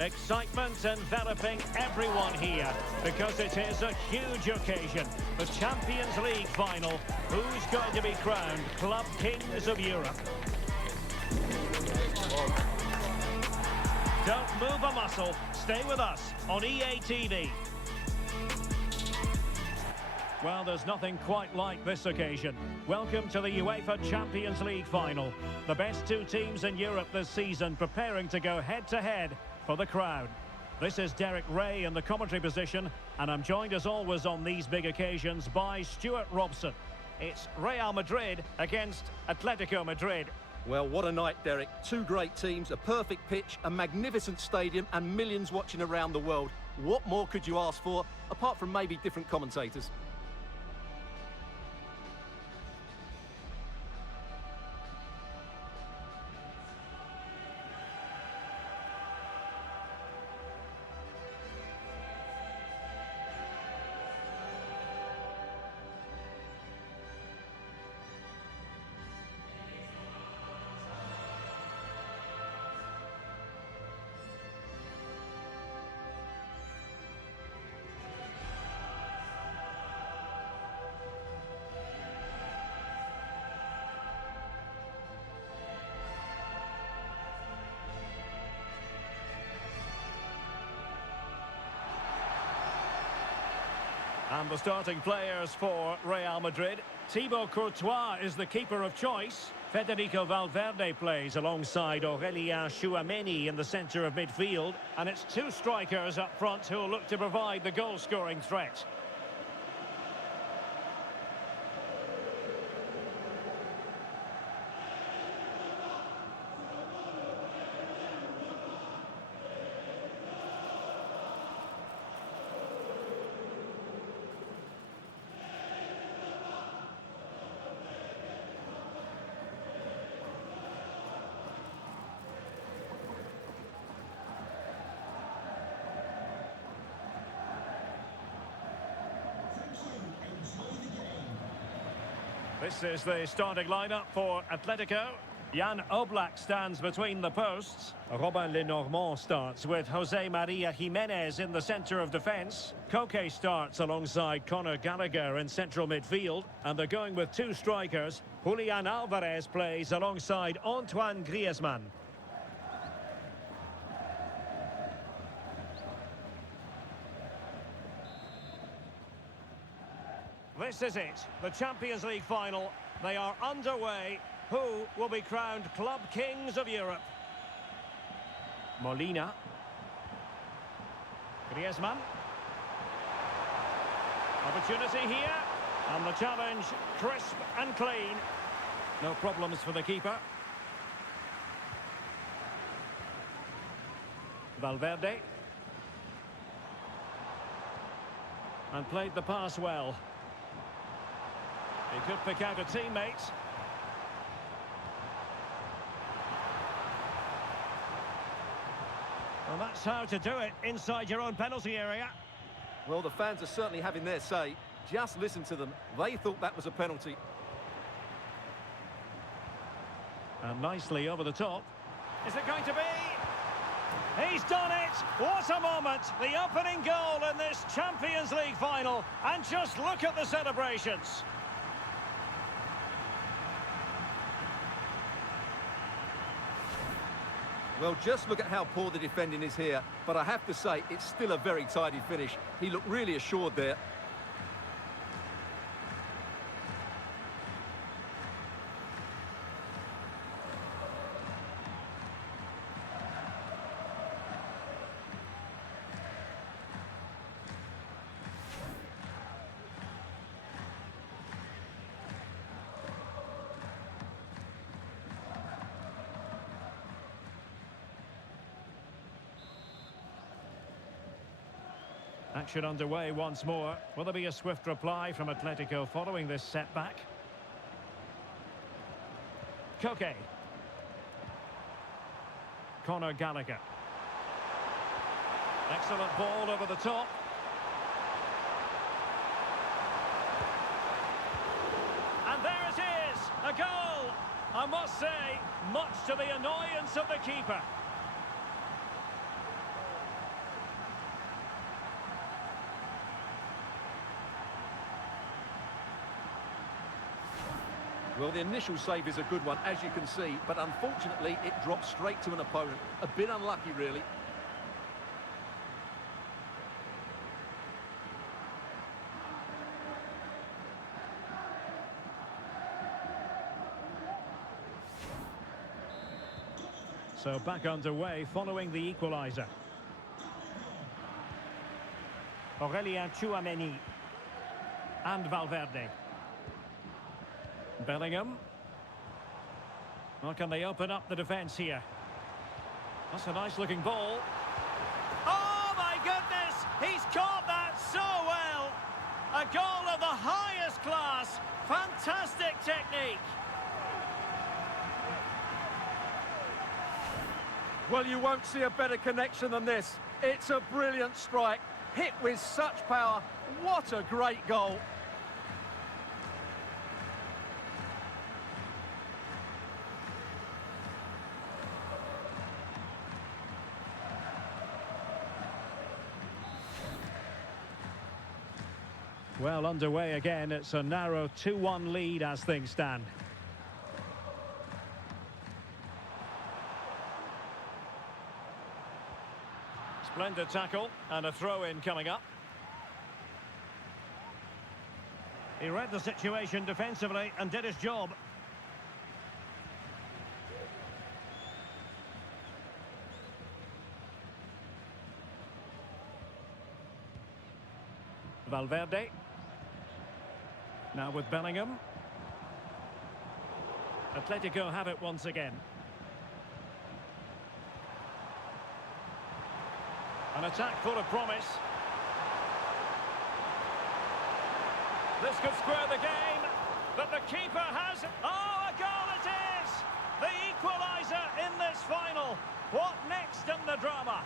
Excitement enveloping everyone here because it is a huge occasion. The Champions League final. Who's going to be crowned Club Kings of Europe? Don't move a muscle. Stay with us on EA TV. Well, there's nothing quite like this occasion. Welcome to the UEFA Champions League final. The best two teams in Europe this season preparing to go head-to-head for the crown. This is Derek Ray in the commentary position, and I'm joined as always on these big occasions by Stuart Robson. It's Real Madrid against Atletico Madrid. Well, what a night, Derek. Two great teams, a perfect pitch, a magnificent stadium, and millions watching around the world. What more could you ask for, apart from maybe different commentators? And the starting players for Real Madrid. Thibaut Courtois is the keeper of choice. Federico Valverde plays alongside Aurélien Tchouameni in the centre of midfield. And it's two strikers up front who will look to provide the goal-scoring threat. This is the starting lineup for Atletico. Jan Oblak stands between the posts. Robin Lenormand starts with Jose Maria Jimenez in the centre of defence. Koke starts alongside Conor Gallagher in central midfield. And they're going with two strikers. Julian Alvarez plays alongside Antoine Griezmann. This is it, the Champions League final. They are underway. Who will be crowned Club Kings of Europe? Molina. Griezmann. Opportunity here. And the challenge, crisp and clean. No problems for the keeper. Valverde. And played the pass well. He could pick out a teammate. Well, that's how to do it inside your own penalty area. Well, the fans are certainly having their say. Just listen to them. They thought that was a penalty. And nicely over the top. Is it going to be? He's done it! What a moment! The opening goal in this Champions League final. And just look at the celebrations. Well, just look at how poor the defending is here. But I have to say, it's still a very tidy finish. He looked really assured there. Action underway once more. Will there be a swift reply from Atletico following this setback? Koke. Conor Gallagher. Excellent ball over the top. And there it is, a goal. I must say, much to the annoyance of the keeper. Well, the initial save is a good one, as you can see, but unfortunately it dropped straight to an opponent. A bit unlucky, really. So back underway following the equaliser. Aurelien Tchouameni and Valverde. Bellingham. Well, can they open up the defence here? That's a nice looking ball. Oh my goodness! He's caught that so well! A goal of the highest class. Fantastic technique. Well, you won't see a better connection than this. It's a brilliant strike, hit with such power. What a great goal. Well, underway again. It's a narrow 2-1 lead as things stand. Splendid tackle and a throw-in coming up. He read the situation defensively and did his job. Valverde. Now with Bellingham. Atletico have it once again. An attack full of promise. This could square the game, but the keeper has... Oh, a goal it is! The equaliser in this final. What next in the drama?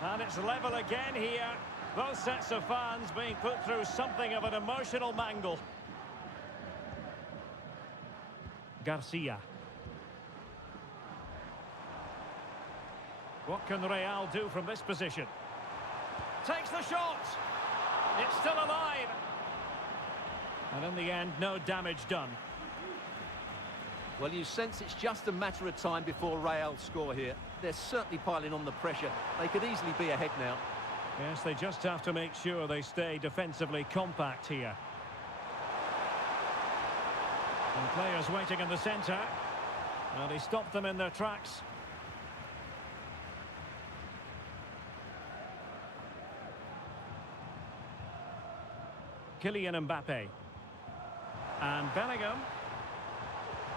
And it's level again here. Both sets of fans being put through something of an emotional mangle. Garcia. What can Real do from this position? Takes the shot. It's still alive. And in the end, no damage done. Well, you sense it's just a matter of time before Real score here. They're certainly piling on the pressure. They could easily be ahead now. Yes, they just have to make sure they stay defensively compact here. And players waiting in the centre. Well, he stopped them in their tracks. Kylian Mbappe. And Bellingham.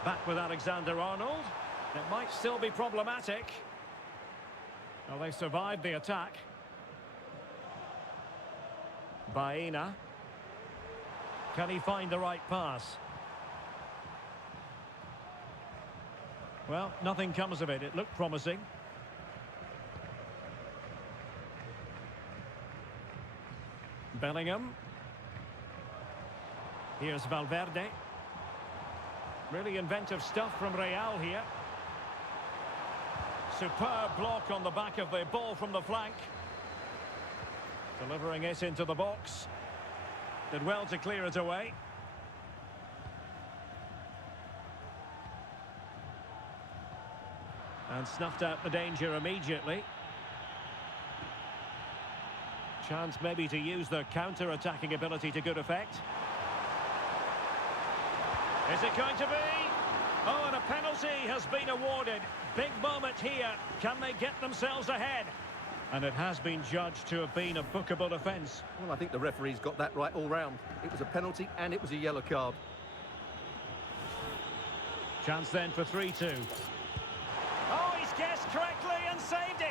Back with Alexander-Arnold. It might still be problematic. Well, they survived the attack. Baena. Can he find the right pass? Well, nothing comes of it. It looked promising. Bellingham. Here's Valverde. Really inventive stuff from Real here. Superb block on the back of the ball from the flank. Delivering it into the box. Did well to clear it away. And snuffed out the danger immediately. Chance maybe to use their counter-attacking ability to good effect. Is it going to be? Oh, and a penalty has been awarded. Big moment here. Can they get themselves ahead? And it has been judged to have been a bookable offence. Well, I think the referee's got that right all round. It was a penalty and it was a yellow card. Chance then for 3-2. Oh, he's guessed correctly and saved it.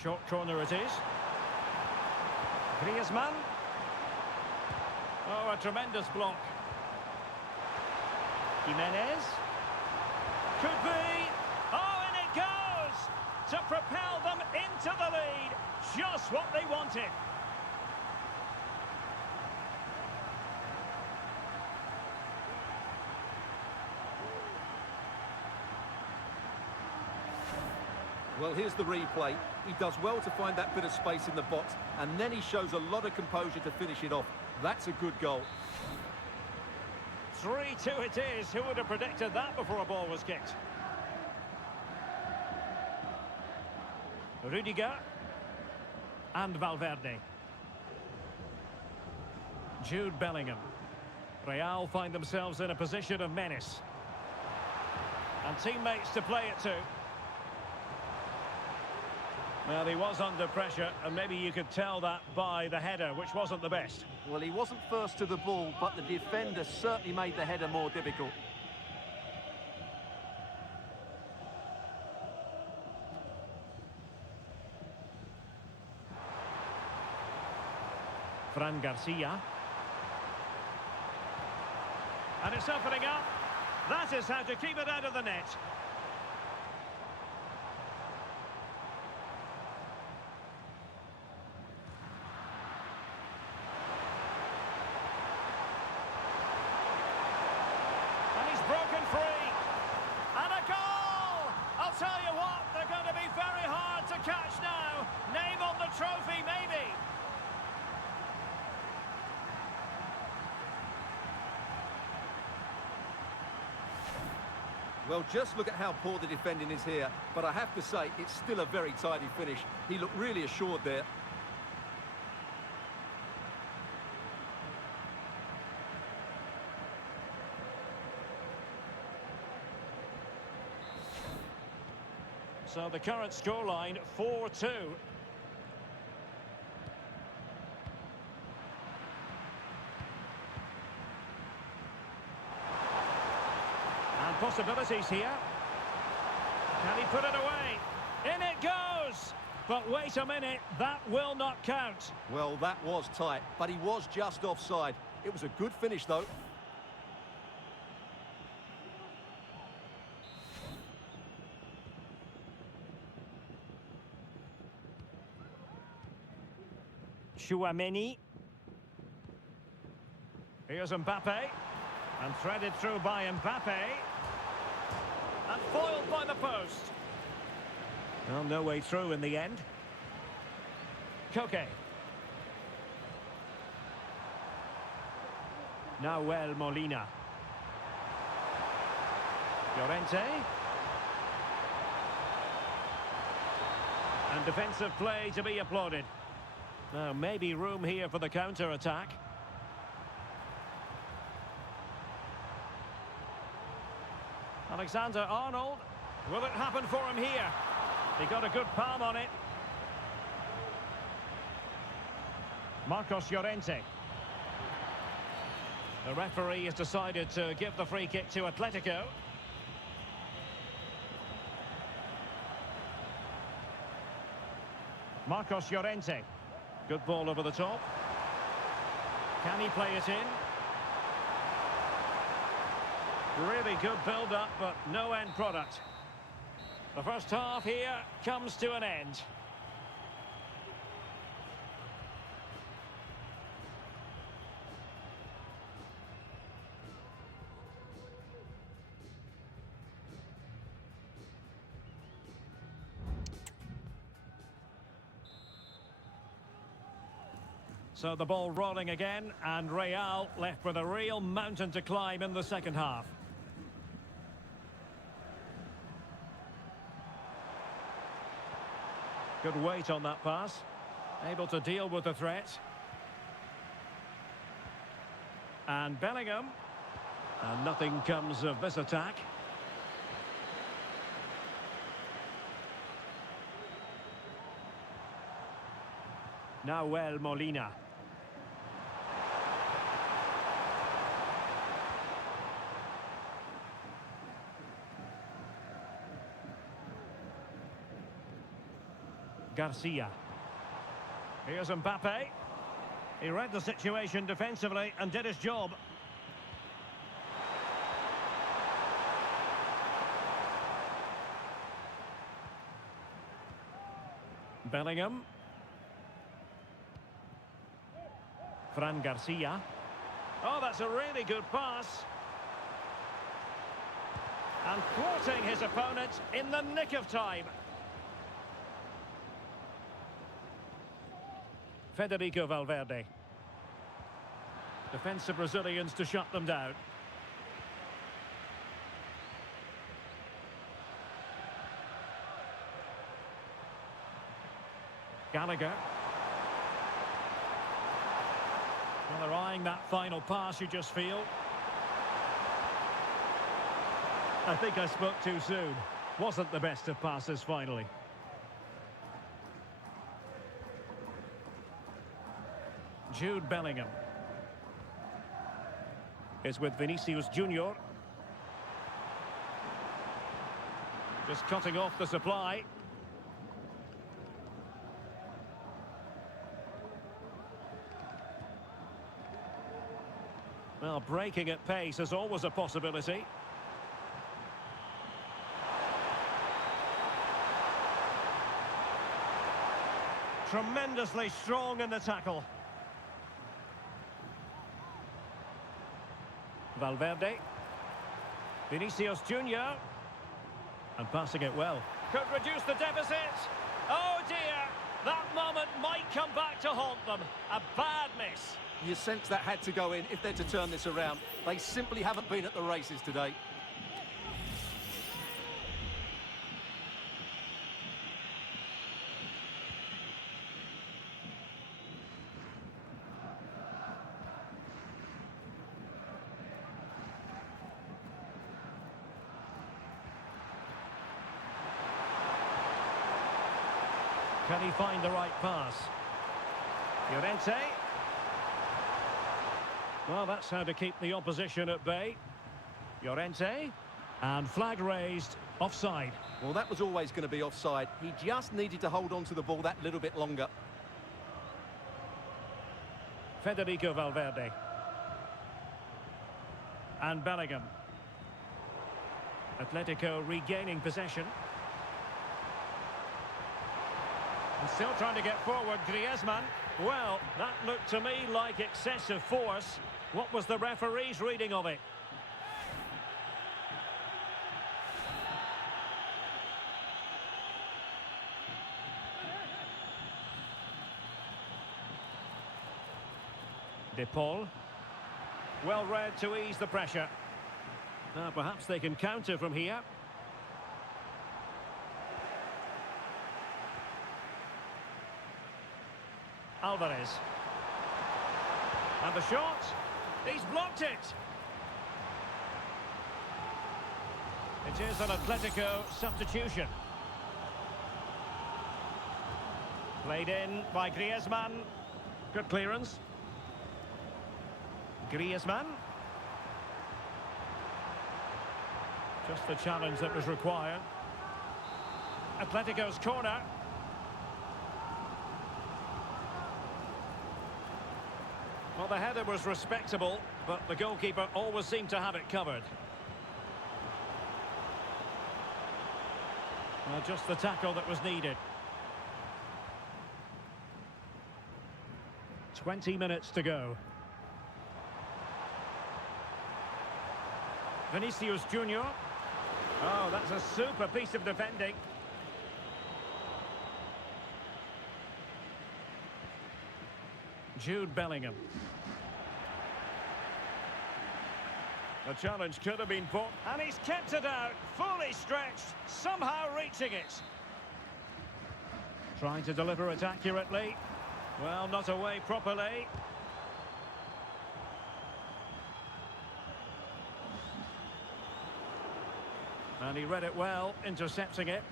Short corner it is. Griezmann. Oh, a tremendous block. Jimenez. Could be. Oh, and it goes! To propel them into the lead. Just what they wanted. Well, here's the replay. He does well to find that bit of space in the box, and then he shows a lot of composure to finish it off. That's a good goal. 3-2 it is. Who would have predicted that before a ball was kicked? Rudiger. And Valverde. Jude Bellingham. Real find themselves in a position of menace. And teammates to play it to. Well, he was under pressure, and maybe you could tell that by the header, which wasn't the best. Well, he wasn't first to the ball, but the defender certainly made the header more difficult. Fran Garcia. And it's opening up. That is how to keep it out of the net. Broken free, and a goal! I'll tell you what, they're going to be very hard to catch now. Name on the trophy, maybe. Well, just look at how poor the defending is here, but I have to say, it's still a very tidy finish. He looked really assured there. So the current scoreline, 4-2. And possibilities here. Can he put it away? In it goes! But wait a minute, that will not count. Well, that was tight, but he was just offside. It was a good finish, though. Chouameni. Here's Mbappe. And threaded through by Mbappe. And foiled by the post. Well, no way through in the end. Koke. Nahuel Molina. Llorente. And defensive play to be applauded. Now, maybe room here for the counter-attack. Alexander-Arnold. Will it happen for him here? He got a good palm on it. Marcos Llorente. The referee has decided to give the free kick to Atletico. Marcos Llorente. Good ball over the top. Can he play it in? Really good build-up, but no end product. The first half here comes to an end. So the ball rolling again, and Real left with a real mountain to climb in the second half. Good weight on that pass. Able to deal with the threat. And Bellingham. And nothing comes of this attack. Nahuel Molina. Garcia. Here's Mbappe. He read the situation defensively and did his job. Bellingham. Fran Garcia. Oh, that's a really good pass. And thwarting his opponent in the nick of time. Federico Valverde. Defensive Brazilians to shut them down. Gallagher. Well, they're eyeing that final pass, you just feel. I think I spoke too soon. Wasn't the best of passes finally. Jude Bellingham is with Vinicius Junior. Just cutting off the supply. Well, breaking at pace is always a possibility. Tremendously strong in the tackle. Valverde. Vinicius Junior. And passing it well. Could reduce the deficit. Oh dear! That moment might come back to haunt them. A bad miss. You sense that had to go in if they're to turn this around. They simply haven't been at the races today. Can he find the right pass? Llorente. Well, that's how to keep the opposition at bay. Llorente. And flag raised, offside. Well, that was always going to be offside. He just needed to hold on to the ball that little bit longer. Federico Valverde. And Bellingham. Atletico regaining possession. And still trying to get forward, Griezmann. Well, that looked to me like excessive force. What was the referee's reading of it? De Paul. Well read to ease the pressure. Now perhaps they can counter from here. Alvarez. And the shot. He's blocked it. It is an Atletico substitution. Played in by Griezmann. Good clearance. Griezmann. Just the challenge that was required. Atletico's corner. Well, the header was respectable, but the goalkeeper always seemed to have it covered. Well, just the tackle that was needed. 20 minutes to go. Vinicius Junior. Oh, that's a super piece of defending. Jude Bellingham. The challenge could have been fought, and he's kept it out, fully stretched, somehow reaching it. Trying to deliver it accurately. Well, not away properly. And he read it well, intercepting it.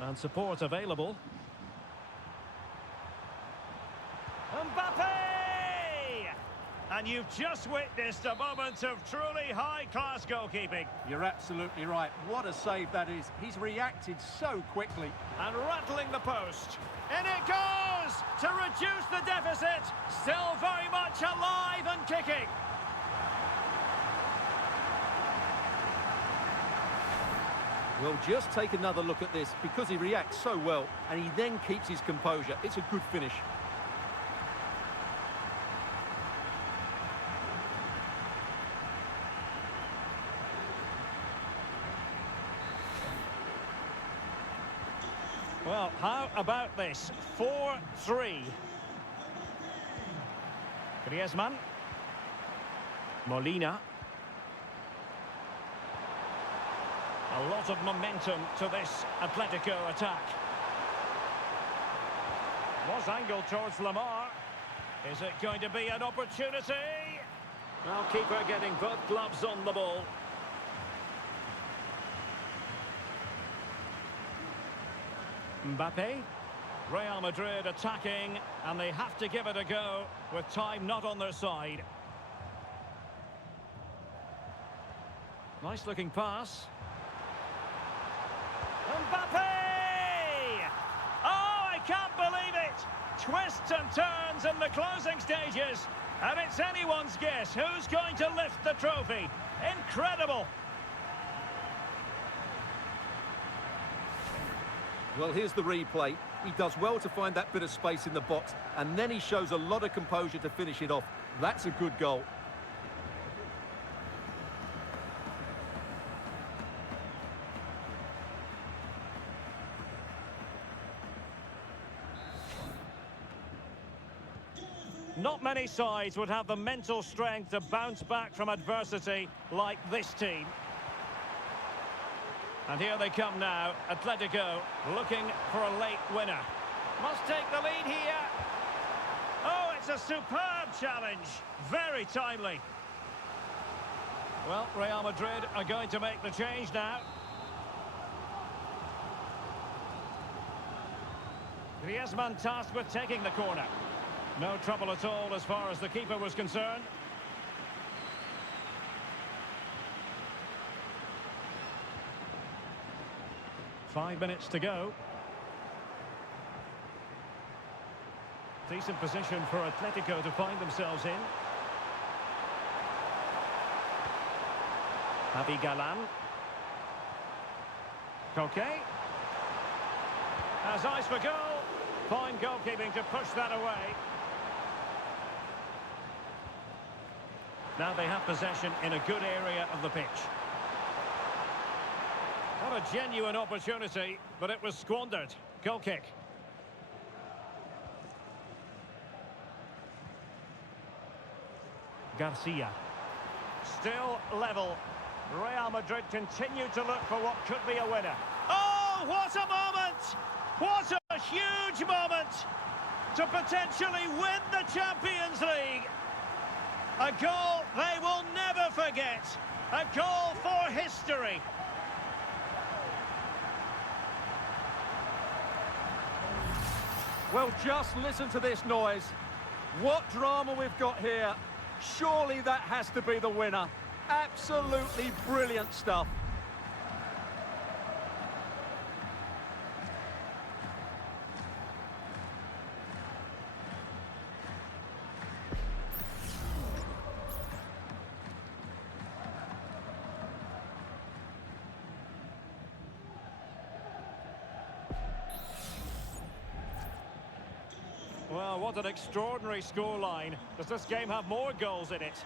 And support available. Mbappe! And you've just witnessed a moment of truly high-class goalkeeping. You're absolutely right. What a save that is. He's reacted so quickly. And rattling the post. In it goes to reduce the deficit. Still very much alive and kicking. Well, just take another look at this because he reacts so well and he then keeps his composure. It's a good finish. Well, how about this? 4-3. Griezmann. Molina. A lot of momentum to this Atletico attack. Was angled towards Lamar. Is it going to be an opportunity? Well, keeper getting both gloves on the ball. Mbappe. Real Madrid attacking, and they have to give it a go with time not on their side. Nice looking pass. Mbappe! Oh, I can't believe it! Twists and turns in the closing stages, and it's anyone's guess who's going to lift the trophy. Incredible! Well, here's the replay. He does well to find that bit of space in the box, and then he shows a lot of composure to finish it off. That's a good goal. Not many sides would have the mental strength to bounce back from adversity like this team. And here they come now, Atletico looking for a late winner. Must take the lead here. Oh, it's a superb challenge. Very timely. Well, Real Madrid are going to make the change now. Griezmann tasked with taking the corner. No trouble at all as far as the keeper was concerned. Five minutes to go. Decent position for Atletico to find themselves in. Javi Galan. Koke. Has eyes for goal. Fine goalkeeping to push that away. Now they have possession in a good area of the pitch. What a genuine opportunity, but it was squandered. Goal kick. Garcia. Still level. Real Madrid continue to look for what could be a winner. Oh, what a moment! What a huge moment to potentially win the Champions League. A goal they will never forget. A goal for history. Well, just listen to this noise. What drama we've got here. Surely that has to be the winner. Absolutely brilliant stuff. Well, what an extraordinary scoreline. Does this game have more goals in it?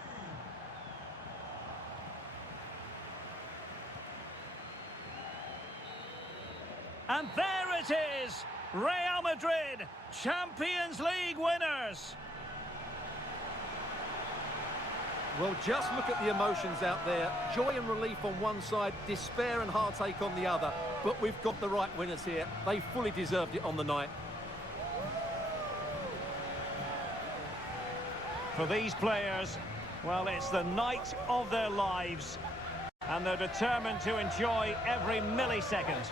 And there it is! Real Madrid, Champions League winners! Well, just look at the emotions out there. Joy and relief on one side, despair and heartache on the other. But we've got the right winners here. They fully deserved it on the night. For these players, well, it's the night of their lives, and they're determined to enjoy every millisecond.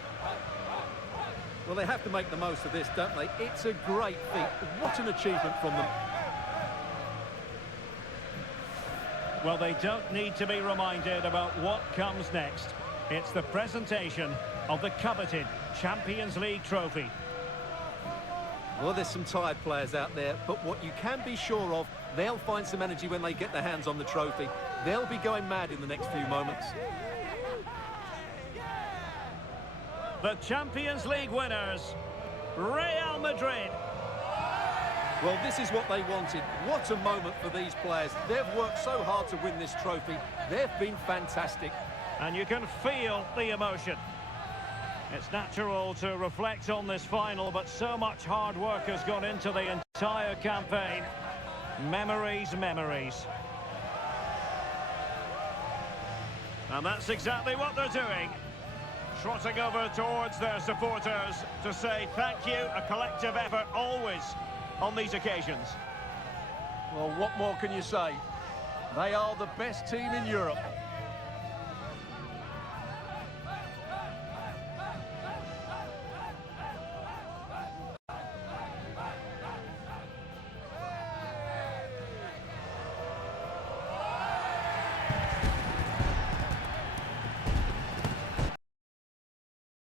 Well, they have to make the most of this, don't they? It's a great feat. What an achievement from them. Well, they don't need to be reminded about what comes next. It's the presentation of the coveted Champions League trophy. Well, there's some tired players out there, but what you can be sure of, they'll find some energy when they get their hands on the trophy. They'll be going mad in the next few moments. The Champions League winners, Real Madrid. Well, this is what they wanted. What a moment for these players. They've worked so hard to win this trophy. They've been fantastic. And you can feel the emotion. It's natural to reflect on this final, but so much hard work has gone into the entire campaign. Memories, memories. And that's exactly what they're doing. Trotting over towards their supporters to say thank you, a collective effort always on these occasions. Well, what more can you say? They are the best team in Europe.